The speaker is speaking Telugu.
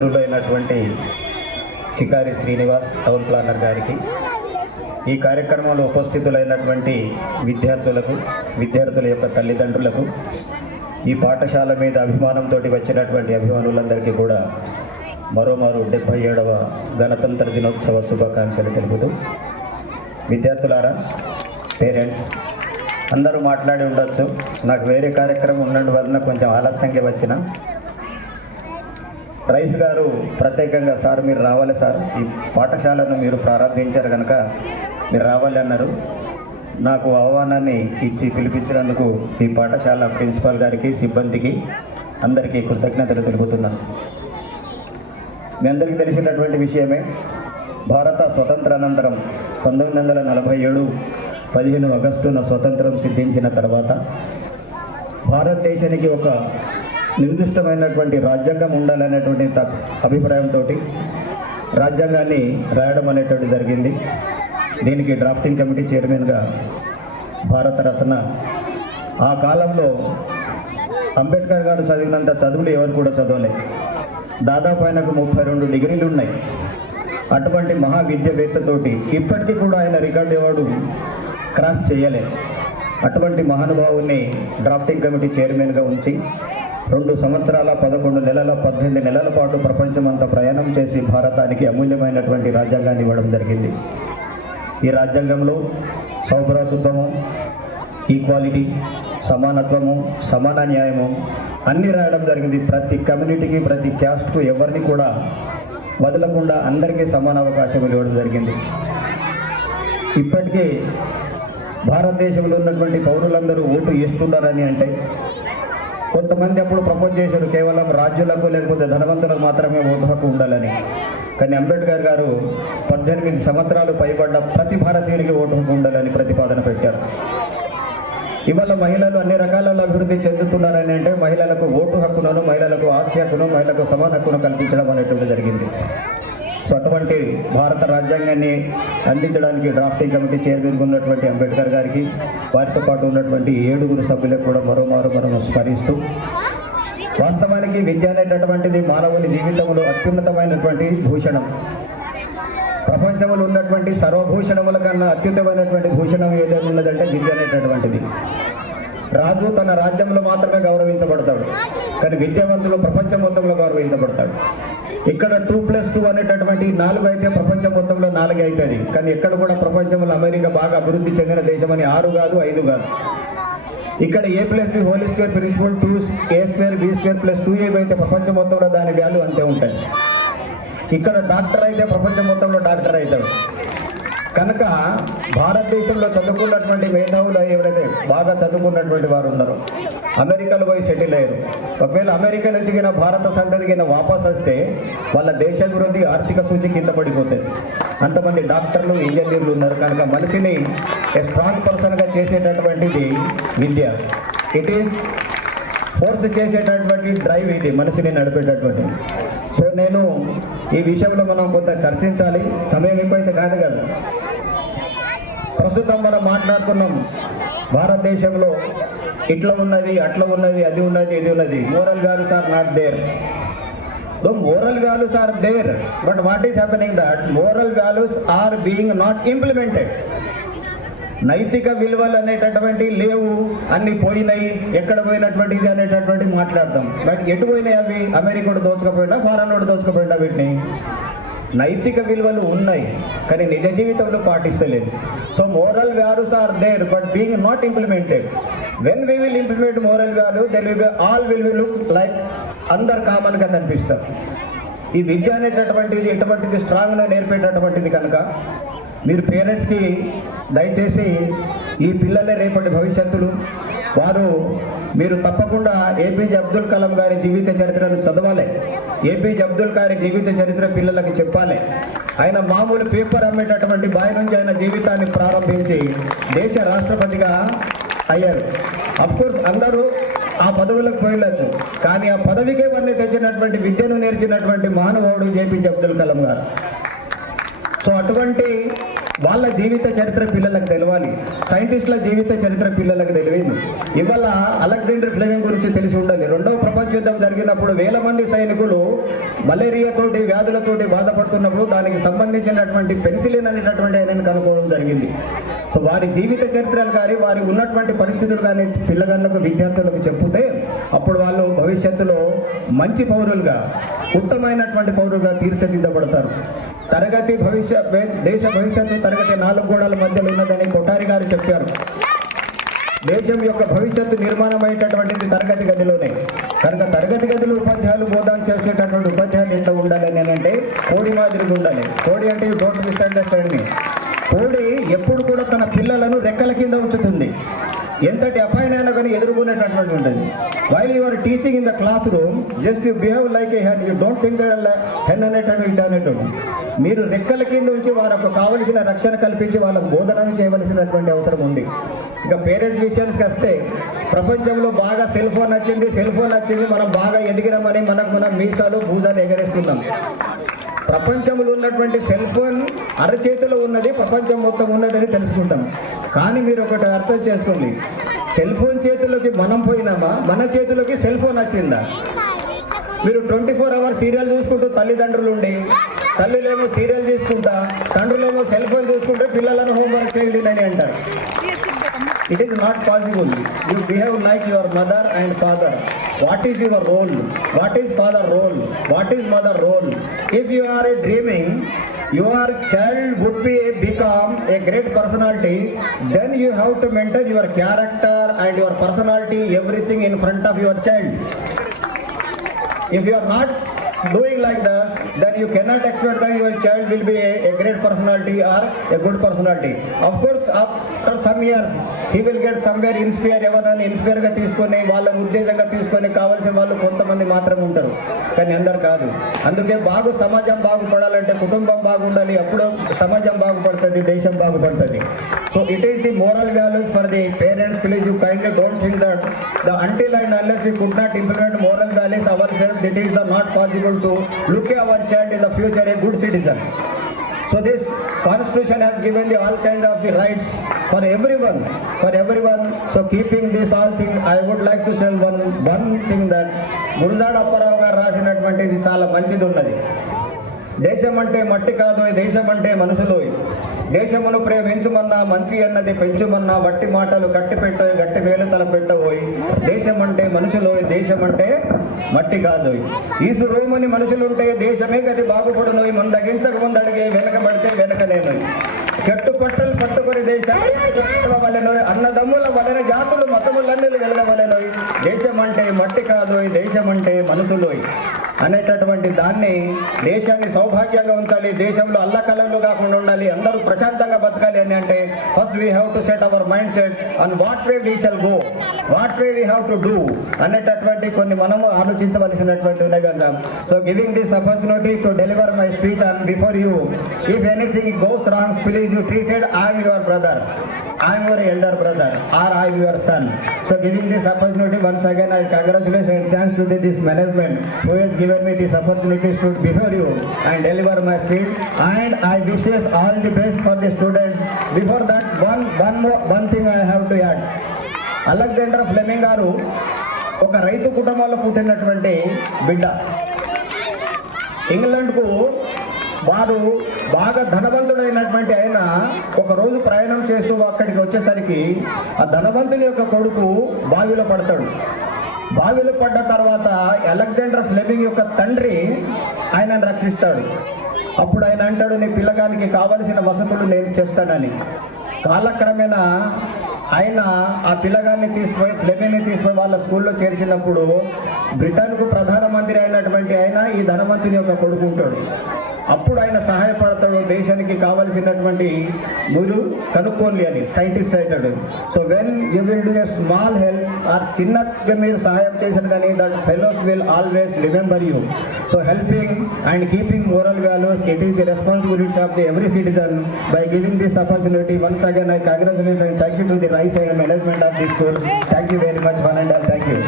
అయినటువంటి శికారి శ్రీనివాస్ టౌన్ ప్లానర్ గారికి, ఈ కార్యక్రమంలో ఉపస్థితులైనటువంటి విద్యార్థుల యొక్క తల్లిదండ్రులకు, ఈ పాఠశాల మీద అభిమానంతో వచ్చినటువంటి అభిమానులందరికీ కూడా మరోమారు 77వ గణతంత్ర దినోత్సవ శుభాకాంక్షలు తెలుపుతూ, విద్యార్థులారా, పేరెంట్స్ అందరూ మాట్లాడి ఉండొచ్చు. నాకు వేరే కార్యక్రమం ఉన్నందు వలన కొంచెం ఆలస్యంగా వచ్చిన. రైస్ గారు ప్రత్యేకంగా, సార్ మీరు రావాలి సార్, ఈ పాఠశాలను మీరు ప్రారంభించారు కనుక మీరు రావాలి అన్నారు. నాకు ఆహ్వానాన్ని ఇచ్చి పిలిపించినందుకు ఈ పాఠశాల ప్రిన్సిపాల్ గారికి, సిబ్బందికి అందరికీ కృతజ్ఞతలు తెలుపుతున్నాను. మీ అందరికీ తెలిసినటువంటి విషయమే, భారత స్వతంత్రానంతరం 1947 15 ఆగస్టున స్వతంత్రం సిద్ధించిన తర్వాత భారతదేశానికి ఒక నిర్దిష్టమైనటువంటి రాజ్యాంగం ఉండాలనేటువంటి అభిప్రాయంతో రాజ్యాంగాన్ని రాయడం అనేటువంటి జరిగింది. దీనికి డ్రాఫ్టింగ్ కమిటీ చైర్మన్గా భారతరత్న, ఆ కాలంలో అంబేద్కర్ గారు చదివినంత చదువులు ఎవరు కూడా చదవలే. దాదాపు ఆయనకు 32 డిగ్రీలు ఉన్నాయి. అటువంటి మహావిద్యావేత్తతోటి ఇప్పటికీ కూడా ఆయన రికార్డు ఎవడు క్రాస్ చేయలే. అటువంటి మహానుభావుని డ్రాఫ్టింగ్ కమిటీ చైర్మన్గా ఉంచి 2 సంవత్సరాల 11 నెలల 18 నెలల పాటు ప్రపంచమంతా ప్రయాణం చేసి భారతానికి అమూల్యమైనటువంటి రాజ్యాంగాన్ని ఇవ్వడం జరిగింది. ఈ రాజ్యాంగంలో సౌభ్రాతృత్వము, ఈక్వాలిటీ, సమానత్వము, సమాన న్యాయము అన్నీ రాయడం జరిగింది. ప్రతి కమ్యూనిటీకి, ప్రతి క్యాస్ట్కు ఎవరిని కూడా వదలకుండా అందరికీ సమాన అవకాశం ఇవ్వడం జరిగింది. ఇప్పటికీ భారతదేశంలో ఉన్నటువంటి పౌరులందరూ ఓటు వేస్తున్నారని అంటే, కొంతమంది అప్పుడు ప్రపోజ్ చేశారు కేవలం రాజ్యులకు లేకపోతే ధనవంతులకు మాత్రమే ఓటు హక్కు ఉండాలని. కానీ అంబేద్కర్ గారు 18 సంవత్సరాలు పైబడ్డ ప్రతి భారతీయునికి ఓటు హక్కు ఉండాలని ప్రతిపాదన పెట్టారు. ఇవాళ మహిళలు అన్ని రకాలలో అభివృద్ధి చెందుతున్నారని అంటే, మహిళలకు ఓటు హక్కును, మహిళలకు ఆస్తి హక్కును, మహిళలకు సమాన హక్కును కల్పించడం అనేటువంటి జరిగింది. సో అటువంటి భారత రాజ్యాంగాన్ని అందించడానికి డ్రాఫ్టింగ్ కమిటీ చైర్మన్గా ఉన్నటువంటి అంబేద్కర్ గారికి, వారితో పాటు ఉన్నటువంటి 7 సభ్యులకు కూడా మరోమారు మనం స్మరిస్తూ, వాస్తవానికి విద్య అనేటటువంటిది మానవుని జీవితంలో అత్యున్నతమైనటువంటి భూషణం. ప్రపంచంలో ఉన్నటువంటి సర్వభూషణముల కన్నా అత్యుత్తమైనటువంటి భూషణం ఏదైనా ఉన్నదంటే విద్య అనేటటువంటిది. రాజు తన రాజ్యంలో మాత్రమే గౌరవించబడతాడు, కానీ విద్యావంతులు ప్రపంచం మొత్తంలో గౌరవించబడతాడు. ఇక్కడ 2+2 అనేటటువంటి 4 అయితే ప్రపంచం మొత్తంలో 4 అవుతుంది. కానీ ఎక్కడ కూడా ప్రపంచంలో అమెరికా బాగా అభివృద్ధి చెందిన దేశం అని 6 కాదు 5 కాదు. ఇక్కడ A+B² principal 2A² B² +2A అయితే ప్రపంచం మొత్తంలో దాని వాల్యూ అంతే ఉంటాయి. ఇక్కడ డాక్టర్ అయితే ప్రపంచం మొత్తంలో డాక్టర్ అవుతాడు. కనుక భారతదేశంలో చదువుకున్నటువంటి మేధావులు ఎవరైతే బాగా చదువుకున్నటువంటి వారు ఉన్నారో అమెరికాలో పోయి సెటిల్ అయ్యారు. ఒకవేళ అమెరికా నుంచి భారత సంతతికి వాపస్ వస్తే వాళ్ళ దేశాభివృద్ధి ఆర్థిక సూచి కింద పడిపోతాయి. అంతమంది డాక్టర్లు, ఇంజనీర్లు ఉన్నారు. కనుక మనిషిని స్ట్రాంగ్ పర్సన్గా చేసేటటువంటిది విద్య. ఇట్ ఈస్ ఫోర్స్ చేసేటటువంటి డ్రైవ్, ఇది మనిషిని నడిపేటటువంటి. సో నేను ఈ విషయంలో మనం కొంత చర్చించాలి. సమయం ఎక్కువైతే కాదు కదా. ప్రస్తుతం మనం మాట్లాడుతున్నాం భారతదేశంలో ఇట్లా ఉన్నది, అట్లా ఉన్నది, అది ఉన్నది, ఇది ఉన్నది. Moral values are not there. So moral values are there, but what is happening that moral values are being not implemented. నైతిక విలువలు అనేటటువంటి లేవు, అన్ని పోయినాయి, ఎక్కడ పోయినటువంటిది అనేటటువంటి మాట్లాడతాం. బట్ ఎటు పోయినాయి అవి? అమెరికాడు దోచుకపోయినా, ఫారెన్ దోచుకపోయినా వీటిని. నైతిక విలువలు ఉన్నాయి, కానీ నిజ జీవితంలో పాటిస్తలేదు. So moral values are there but being not implemented. When we will implement moral value, then will be all will look like అందరు కామన్గా కనిపిస్తారు. ఈ విద్య అనేటటువంటిది ఎటువంటిది స్ట్రాంగ్గా నేర్పేటటువంటిది. కనుక మీరు పేరెంట్స్కి దయచేసి ఈ పిల్లలే రేపటి భవిష్యత్తులు. మీరు తప్పకుండా ఏపీజే అబ్దుల్ కలాం గారి జీవిత చరిత్రను చదవాలి. ఏపీజే అబ్దుల్ గారి జీవిత చరిత్ర పిల్లలకి చెప్పాలి. ఆయన మామూలు పేపర్ అమ్మేటటువంటి బాయ్ నుంచి ఆయన జీవితాన్ని ప్రారంభించి దేశ రాష్ట్రపతిగా అయ్యారు. అఫ్కోర్స్ అందరూ ఆ పదవులకు పోయలేదు, కానీ ఆ పదవికే వన్నీ తెచ్చినటువంటి విద్యను నేర్చినటువంటి మహానుభావుడు ఏపీజే అబ్దుల్ కలాం గారు. సో అటువంటి వాళ్ళ జీవిత చరిత్ర పిల్లలకు తెలవాలి, సైంటిస్టుల జీవిత చరిత్ర పిల్లలకు తెలియదు. ఇవాళ అలెగ్జాండర్ ఫ్లెమింగ్ గురించి తెలిసి ఉండాలి. రెండవ ప్రపంచ యుద్ధం జరిగినప్పుడు వేల మంది సైనికులు మలేరియాతోటి వ్యాధులతోటి బాధపడుతున్నప్పుడు దానికి సంబంధించినటువంటి పెన్సిలిన్ అనేటటువంటి ఆయనను కనుక్కోవడం జరిగింది. సో వారి జీవిత చరిత్రలు కానీ వారి ఉన్నటువంటి పరిస్థితులు కానీ పిల్లగాళ్ళకు విద్యార్థులకు చెప్తే అప్పుడు వాళ్ళు భవిష్యత్తులో మంచి పౌరులుగా ఉత్తమైనటువంటి పౌరులుగా తీర్చిదిద్దబడతారు. తరగతి దేశ భవిష్యత్తు తరగతి 4 గోడల మధ్యలో ఉన్నదని కొఠారి గారు చెప్పారు. దేశం యొక్క భవిష్యత్తు నిర్మాణం అయ్యేటటువంటిది తరగతి గదిలోనే. కనుక తరగతి గదిలో ఉపాధ్యాయులు బోధన చేసేటటువంటి ఉపాధ్యాయులు ఎంత ఉండాలని అంటే కోడి మాదిరిగా ఉండాలి. కోడి అంటే డోంట్ మిస్అండర్స్టాండ్ మీ. కోడి ఎప్పుడు కూడా తన పిల్లలను రెక్కల కింద ఉంచుతుంది. ఎంతటి అపాయనైనా కానీ ఎదుర్కొనేటటువంటి ఉంటుంది. While you are teaching in the class room just you behave like a hen, you don't think hen అనేటువంటి. మీరు రెక్కల కింద ఉంచి వారికి కావలసిన రక్షణ కల్పించి వాళ్ళకు బోధన చేయవలసినటువంటి అవసరం ఉంది. ఇక పేరెంట్స్ విషయానికి వస్తే ప్రపంచంలో బాగా సెల్ ఫోన్ వచ్చింది, మనం బాగా ఎదిగినామని మనం మీసాలు భూజాలు ఎగరేస్తున్నాం. ప్రపంచంలో ఉన్నటువంటి సెల్ ఫోన్ అరచేతిలో ఉన్నది, ప్రపంచం మొత్తం ఉన్నదని తెలుసుకుంటాం. కానీ మీరు ఒకటి అర్థం చేసుకోండి, సెల్ ఫోన్ చేతిలోకి మనం పోయినామా, మన చేతిలోకి సెల్ ఫోన్ వచ్చిందా? మీరు 24 అవర్స్ సీరియల్ చూసుకుంటూ తల్లిదండ్రులు ఉండి, తల్లిలేమో సీరియల్ చూసుకుంటా, తండ్రులేమో సెల్ ఫోన్ చూసుకుంటే పిల్లలను హోంవర్క్ చేయలేదని అంటారు. It is not possible. You behave like your mother and father. What is your role? What is father role? What is mother role? If you are dreaming, your child would become a great personality, then you have to maintain your character and your personality, everything in front of your child. If you are not doing like that, then you cannot expect that your child will be a great personality or a good personality. Of course, after some years, he will get somewhere inspire, ఎవరైనా ఇన్స్పైర్గా తీసుకొని వాళ్ళని ఉద్దేశంగా తీసుకొని కావాల్సిన వాళ్ళు కొంతమంది మాత్రమే ఉంటారు, కానీ అందరు కాదు. అందుకే సమాజం బాగుపడాలంటే కుటుంబం బాగుండాలి, అప్పుడు సమాజం బాగుపడుతుంది, దేశం బాగుపడుతుంది. So it is the moral values for the parents. Please you kindly don't think that the until and unless we could not implement moral values ourselves, it is not possible to look at our child in the future a good citizen. So this constitution has given the all kind of the rights for everyone. So keeping this all thing, I would like to say one thing that Gurajada Apparao గారు రాసినటువంటిది చాలా మంచిది ఉన్నది. దేశం అంటే మట్టి కాదు, దేశం అంటే మనుషులు. దేశమును ప్రేమించుమన్నా మంచి అన్నది పెంచుమన్నా వట్టి మాటలు గట్టి పెట్టోయి, గట్టి వేలు తల పెట్టబోయి. దేశం అంటే మనుషులు, దేశం అంటే మట్టి కాదు. ఈసు రోమని మనుషులుంటే దేశమే గది బాగుపడునోయి. ముందగించక ముందడిగే వెనకబడితే వెనకనేను. చెట్టు పట్టలు పట్టుకొని దేశాన్ని వలెనోయ్. అన్నదమ్ముల వలన జాతులు మతములన్నీ వెళ్ళవలెనోయ్. దేశం అంటే మట్టి కాదు, దేశం అంటే మనుషులోయ్ అనేటటువంటి దాన్ని దేశాన్ని సౌభాగ్యంగా ఉంచాలి, దేశంలో అల్లకల్లంలో కాకుండా ఉండాలి, అందరూ ప్రశాంతంగా బతకాలి అని అంటే first we have to set our mind set on what way we shall go, what way we have to do అనేటటువంటి కొన్ని మనము ఆలోచించవలసినటువంటి ఉన్నాయి కదా. So giving this opportunity to deliver my speech on before you. If anything goes wrong, please you treated I am your brother, I am your elder brother, or I am your son. So giving this opportunity once again, I congratulate and thanks to this management who has given me this opportunity to before you and deliver my speech, and I wishes all the best for the students. Before that, one thing I have to add. Alexander Fleming గారు ఒక రైతు కుటుంబంలో పుట్టినటువంటి బిడ్డ. ఇంగ్లాండ్కు వారు బాగా ధనవంతుడైనటువంటి ఆయన ఒకరోజు ప్రయాణం చేస్తూ అక్కడికి వచ్చేసరికి ఆ ధనవంతుని యొక్క కొడుకు బావిలో పడతాడు. బావిలో పడ్డ తర్వాత అలెగ్జాండర్ ఫ్లెమింగ్ యొక్క తండ్రి ఆయనను రక్షిస్తాడు. అప్పుడు ఆయన అంటాడు, నీ పిల్లగానికి కావలసిన వసతులు నేను చేస్తానని. కాలక్రమేణా ఆయన ఆ పిల్లగాన్ని తీసుకుపోయి ఫ్లెమింగ్ని తీసుకుపోయి వాళ్ళ స్కూల్లో చేర్చినప్పుడు బ్రిటన్కు ప్రధానమంత్రి అయినటువంటి ఆయన ఈ ధనవంతుని యొక్క కొడుకు ఉంటాడు. అప్పుడు ఆయన సహాయపడతాడు, దేశానికి కావలసినటువంటి మీరు కనుక్కోండి అని సైంటిస్ట్ అవుతాడు. So when you will do a small help or చిన్నగా మీరు సహాయం చేసిన కానీ that fellows will always remember you. So helping and keeping moral values, it is the responsibility of the every citizen. By giving this opportunity once again I congratulate and thank you to the right and management of the school. Thank you very much, one and all. Thank you.